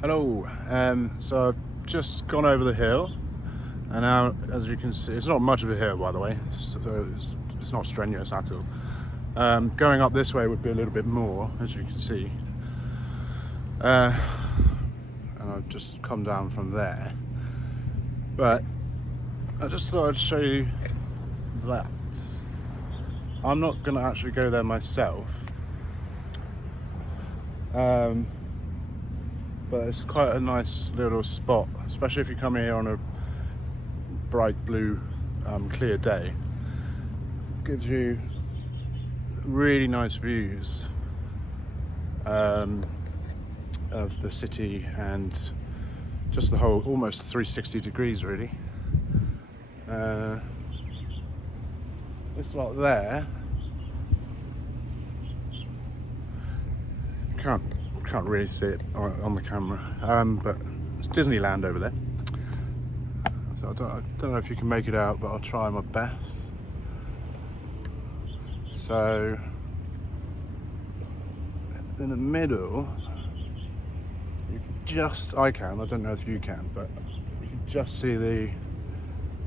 Hello. So I've just gone over the hill, and now, as you can see, it's not much of a hill, by the way. It's not strenuous at all. Going up this way would be a little bit more, as you can see. And I've just come down from there. But I just thought I'd show you that. I'm not going to actually go there myself. But it's quite a nice little spot, especially if you come here on a bright blue, clear day. It gives you really nice views of the city and just the whole, almost 360 degrees really. This lot there, can't really see it on the camera, but it's Disneyland over there. So I don't know if you can make it out, but I'll try my best. So in the middle, I don't know if you can, but you can just see the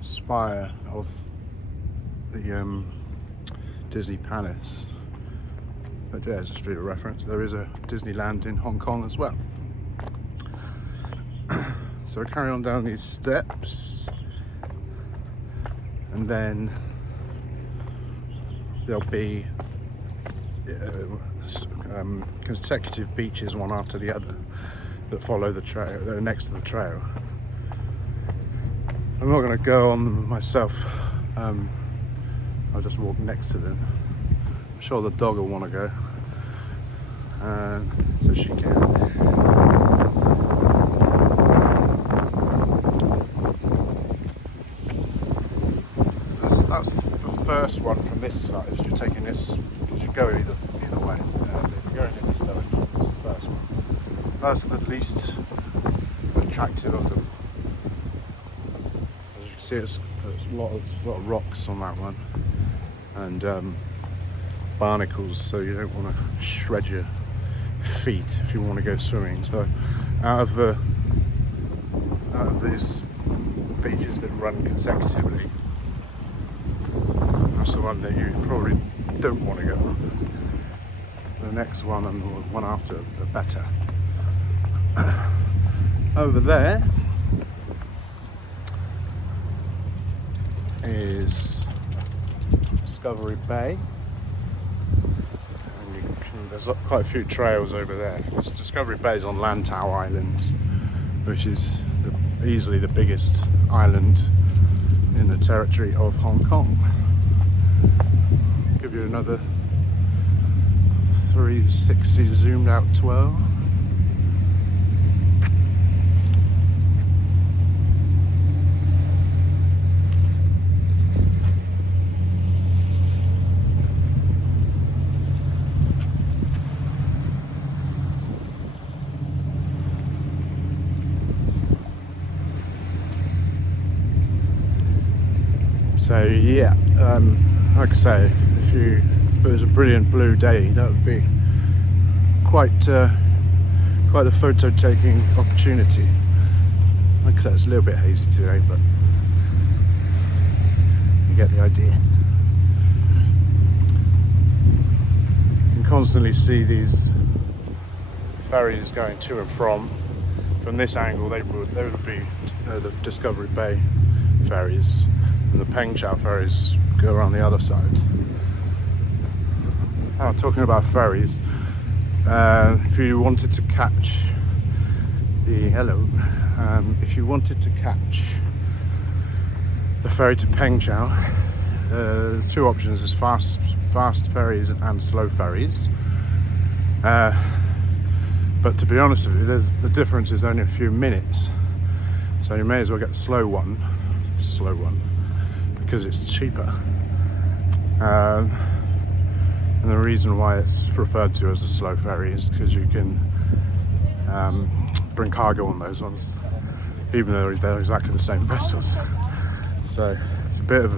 spire of the Disney Palace. But yeah, just for your reference, there is a Disneyland in Hong Kong as well. So I carry on down these steps, and then there'll be consecutive beaches, one after the other, that follow the trail, that are next to the trail. I'm not going to go on them myself. I'll just walk next to them. I'm sure the dog will want to go, so she can. That's the first one from this side. If you're taking this, you should go either way. If you're going in this direction, it's the first one. That's the least attractive of them. As you can see, there's a lot of rocks on that one, and barnacles, so you don't want to shred your feet if you want to go swimming. So out of these beaches that run consecutively, that's the one that you probably don't want to go on. The next one and the one after are better. Over there is Discovery Bay. There's quite a few trails over there. Discovery Bay is on Lantau Island, which is easily the biggest island in the territory of Hong Kong. Give you another 360 zoomed out 12. So yeah, like I say, if it was a brilliant blue day, that would be quite the photo taking opportunity. Like I said, it's a little bit hazy today, but you get the idea. You can constantly see these ferries going to and from. From this angle, they would be the Discovery Bay ferries. And the Peng Chau ferries go around the other side. Now, talking about ferries, if you wanted to catch if you wanted to catch the ferry to Peng Chau, there's two options: there's fast ferries and slow ferries. But to be honest with you, the difference is only a few minutes, so you may as well get the slow one. Because it's cheaper, and the reason why it's referred to as a slow ferry is because you can bring cargo on those ones, even though they're exactly the same vessels. So it's a bit of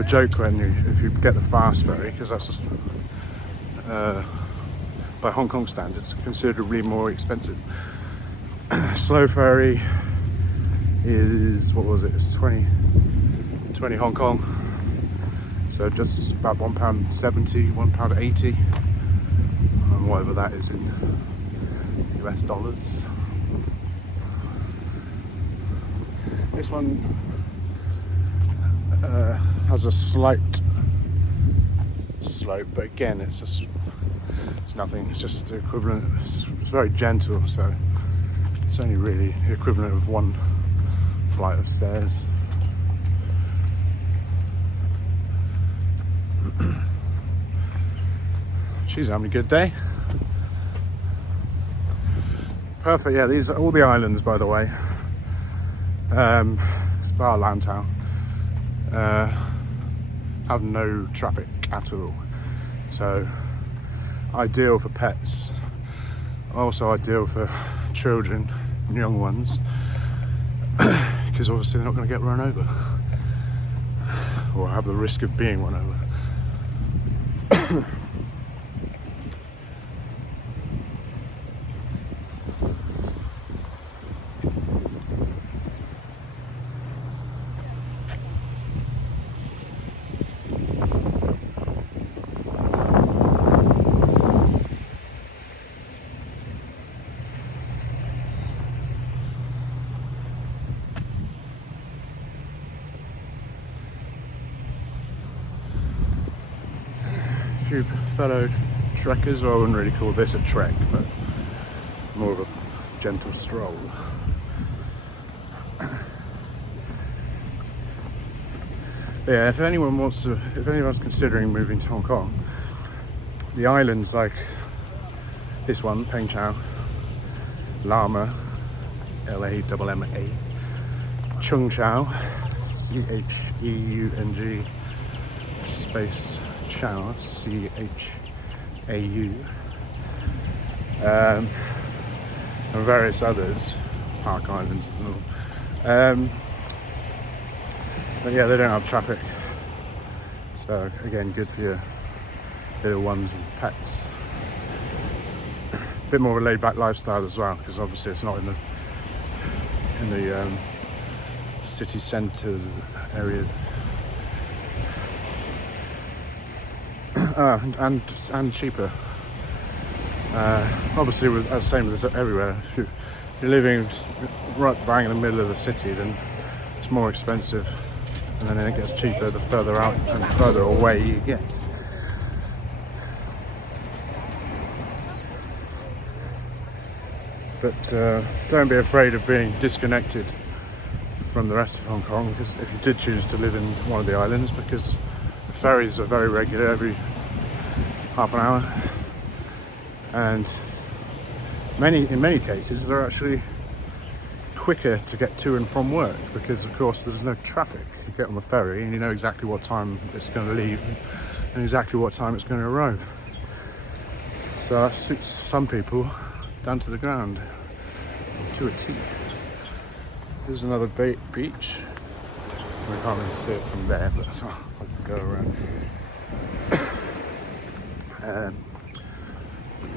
a joke if you get the fast ferry, because that's just, by Hong Kong standards, considerably more expensive. Slow ferry is, what was it? It's 20 Hong Kong. So just about £1.70, £1.80, and whatever that is in US dollars. This one has a slight slope, but again, it's nothing. It's just the equivalent. It's very gentle, so it's only really the equivalent of one flight of stairs. She's having a good day. Perfect. Yeah, these are all the islands, by the way. Bar Lantau have no traffic at all, so ideal for pets. Also ideal for children and young ones, because obviously they're not going to get run over or have the risk of being run over. Few fellow trekkers, well, I wouldn't really call this a trek, but more of a gentle stroll. Yeah, if anyone's considering moving to Hong Kong, the islands like this one, Peng, Lama, Lamma, Chung Chau, Cheung, space Chau, Chau, and various others, Park Island and all. But yeah, they don't have traffic, so again, good for your little ones and pets. A bit more of a laid-back lifestyle as well, because obviously it's not in the city centre areas. And cheaper. Obviously, with the same as everywhere. If you're living right bang in the middle of the city, then it's more expensive, and then it gets cheaper the further out and further away you get. But don't be afraid of being disconnected from the rest of Hong Kong, because if you did choose to live in one of the islands, because the ferries are very regular every half an hour, and in many cases they're actually quicker to get to and from work, because of course there's no traffic. You get on the ferry and you know exactly what time it's going to leave and exactly what time it's going to arrive, so that suits some people down to the ground, to a T. Here's another beach. I can't really see it from there, but that's how I can go around.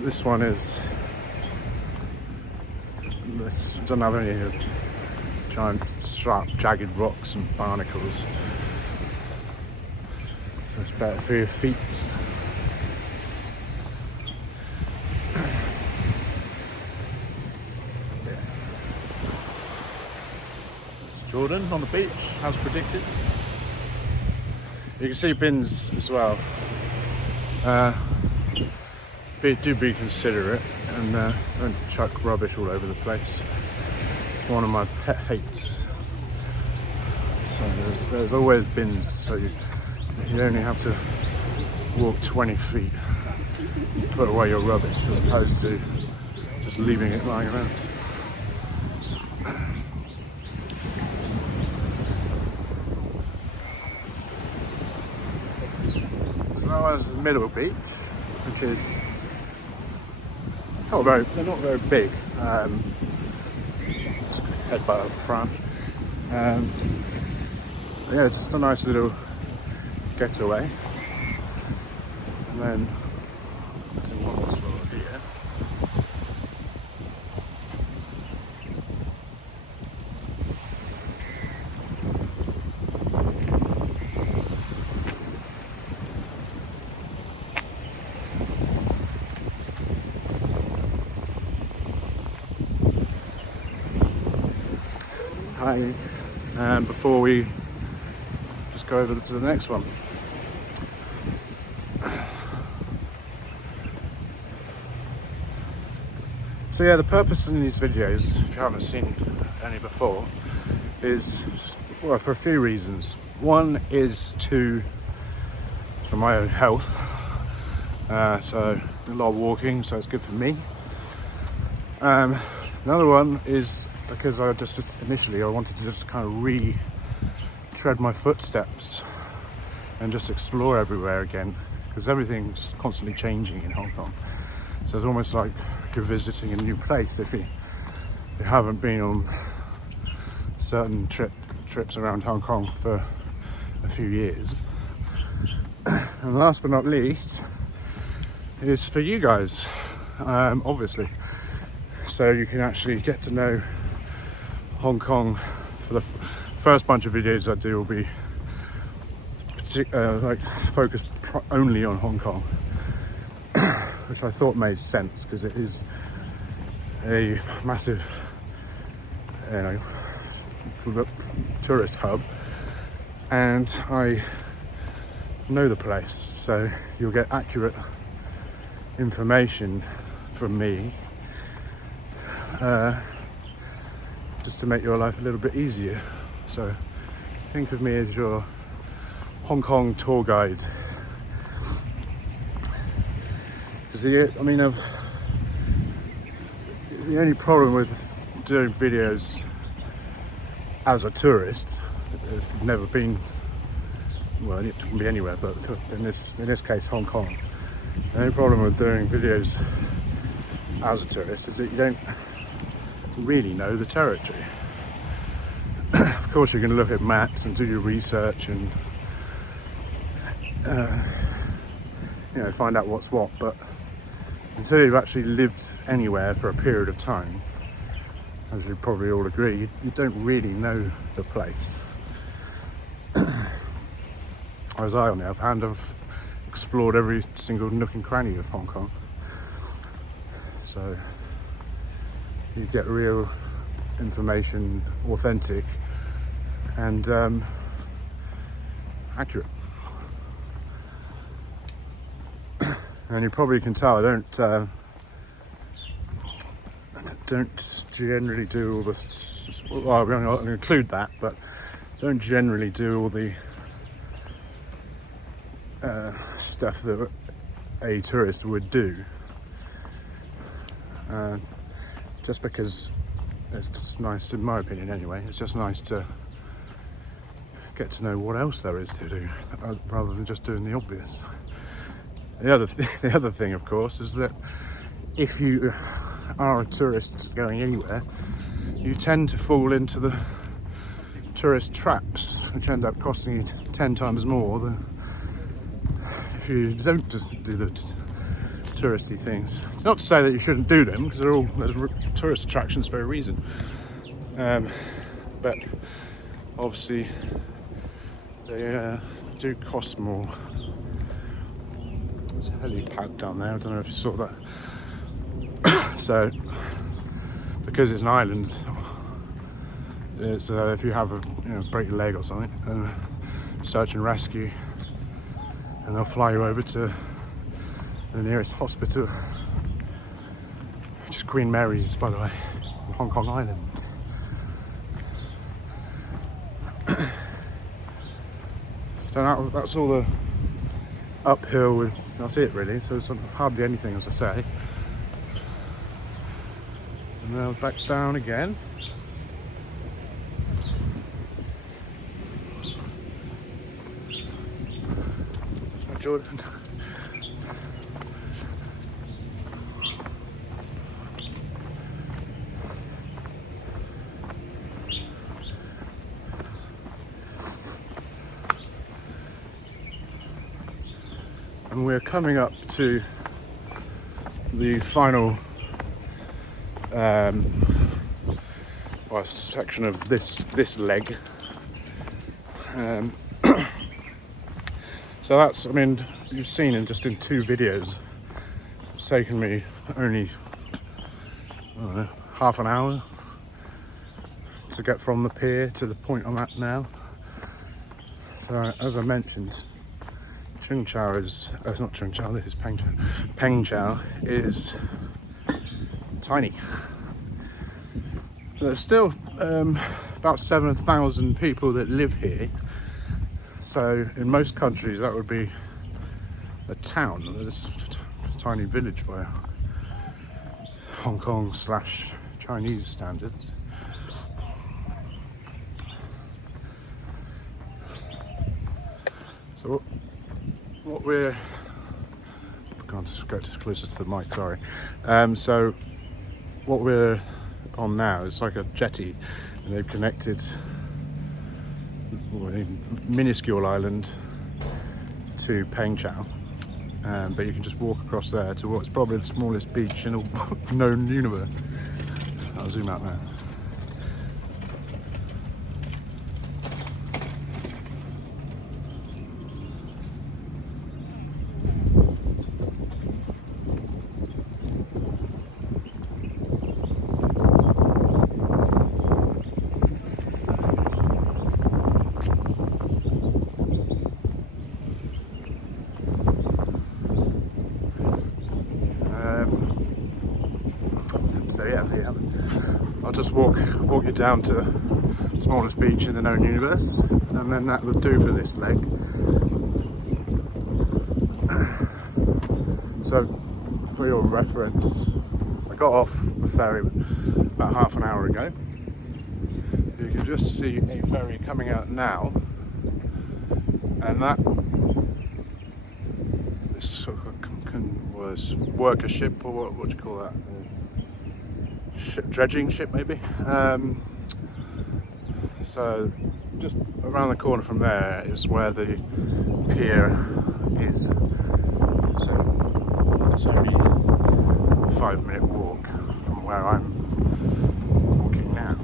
This one is, this doesn't have any giant sharp jagged rocks and barnacles, so it's better for your feet. Jordan on the beach, as predicted. You can see bins as well. Do be considerate and don't chuck rubbish all over the place. It's one of my pet hates. So there's always bins, so you only have to walk 20 feet to put away your rubbish, as opposed to just leaving it lying around. As well as the middle beach, which is they're not very big. Headbutt up front. Yeah, just a nice little getaway. And then one more here. Peng, before we just go over to the next one. So yeah, the purpose in these videos, if you haven't seen any before, is, well, for a few reasons. One is for my own health, so a lot of walking, so it's good for me. Another one is because I wanted to just kind of retread my footsteps and just explore everywhere again, because everything's constantly changing in Hong Kong. So it's almost like you're visiting a new place if you haven't been on certain trips around Hong Kong for a few years. And last but not least is for you guys, obviously, so you can actually get to know Hong Kong. For the first bunch of videos I do will be like focused only on Hong Kong, which I thought made sense because it is a massive, tourist hub, and I know the place, so you'll get accurate information from me, just to make your life a little bit easier. So think of me as your Hong Kong tour guide. Because the only problem with doing videos as a tourist, if you've never been, well, it can be anywhere, but in this case Hong Kong, the only problem with doing videos as a tourist is that you don't really know the territory. Of course you can look at maps and do your research and find out what's what, but until you've actually lived anywhere for a period of time, as you probably all agree, you don't really know the place. Whereas I, on the other hand, have explored every single nook and cranny of Hong Kong. So you get real information, authentic and accurate. And you probably can tell I don't generally do all the, well, I'm going to include that, but don't generally do all the stuff that a tourist would do, just because it's just nice, in my opinion anyway, it's just nice to get to know what else there is to do, rather than just doing the obvious. The other thing, of course, is that if you are a tourist going anywhere, you tend to fall into the tourist traps, which end up costing you 10 times more than if you don't just do the touristy things. Not to say that you shouldn't do them, because they're tourist attractions for a reason. But obviously they do cost more. There's a helipad down there, I don't know if you saw that. So, because it's an island, it's, if you have break your leg or something, then search and rescue, and they'll fly you over to the nearest hospital, which is Queen Mary's, by the way, on Hong Kong Island. So that's all the uphill that's it really, so there's hardly anything, as I say. And now back down again. Jordan. And we're coming up to the final section of this leg. So that's, you've seen in just in 2 videos, it's taken me only half an hour to get from the pier to the point I'm at now. So as I mentioned, Chau is, it's not Chau, this is Peng Chau. Peng Chau is tiny. There's still about 7,000 people that live here. So in most countries that would be a town. There's a tiny village by Hong Kong / Chinese standards. So what we're, I can't just go closer to the mic, sorry. So what we're on now is like a jetty, and they've connected a minuscule island to Peng Chau, but you can just walk across there to what's probably the smallest beach in the known universe. I'll zoom out now. So yeah, I'll just walk you down to the smallest beach in the known universe, and then that will do for this leg. So for your reference, I got off the ferry about half an hour ago. You can just see a ferry coming out now, and that this sort of was worker ship, or what do you call that? Dredging ship maybe. So just around the corner from there is where the pier is. So it's only a 5-minute walk from where I'm walking now.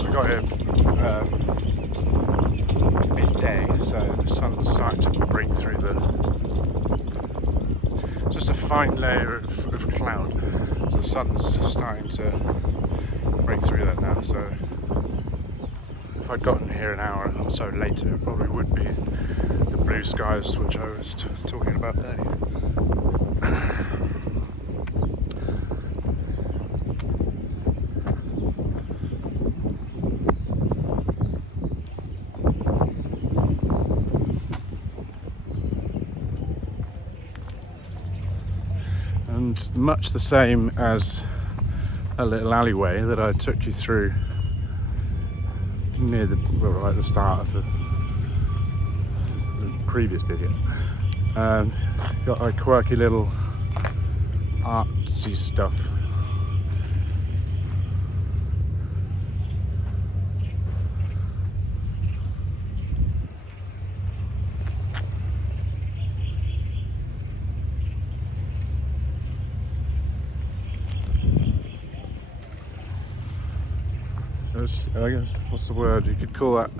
I got here midday, so the sun's starting to break through just a fine layer of cloud. So the sun's starting to break through that now. So if I'd gotten here an hour or so later, it probably would be the blue skies which I was talking about earlier. And much the same as a little alleyway that I took you through near right at the start of the previous video. Got like quirky little artsy stuff. I guess, what's the word? You could call that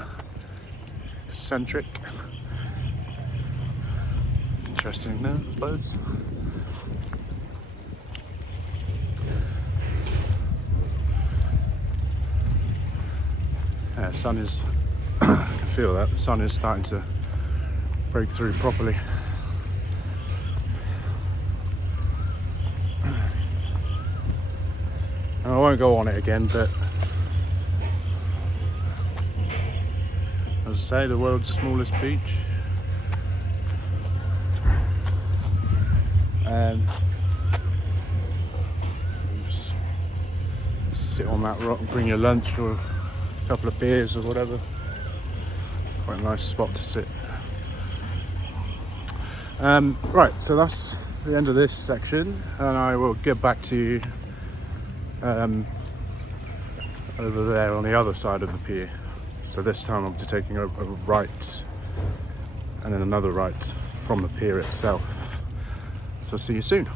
eccentric. Interesting, no? I suppose. Yeah, sun is. I can feel that the sun is starting to break through properly. And I won't go on it again, but. As I say, the world's smallest beach. And just sit on that rock and bring your lunch or a couple of beers or whatever. Quite a nice spot to sit. Right, so that's the end of this section, and I will get back to you over there on the other side of the pier. So this time I'll be taking a right and then another right from the pier itself. So see you soon.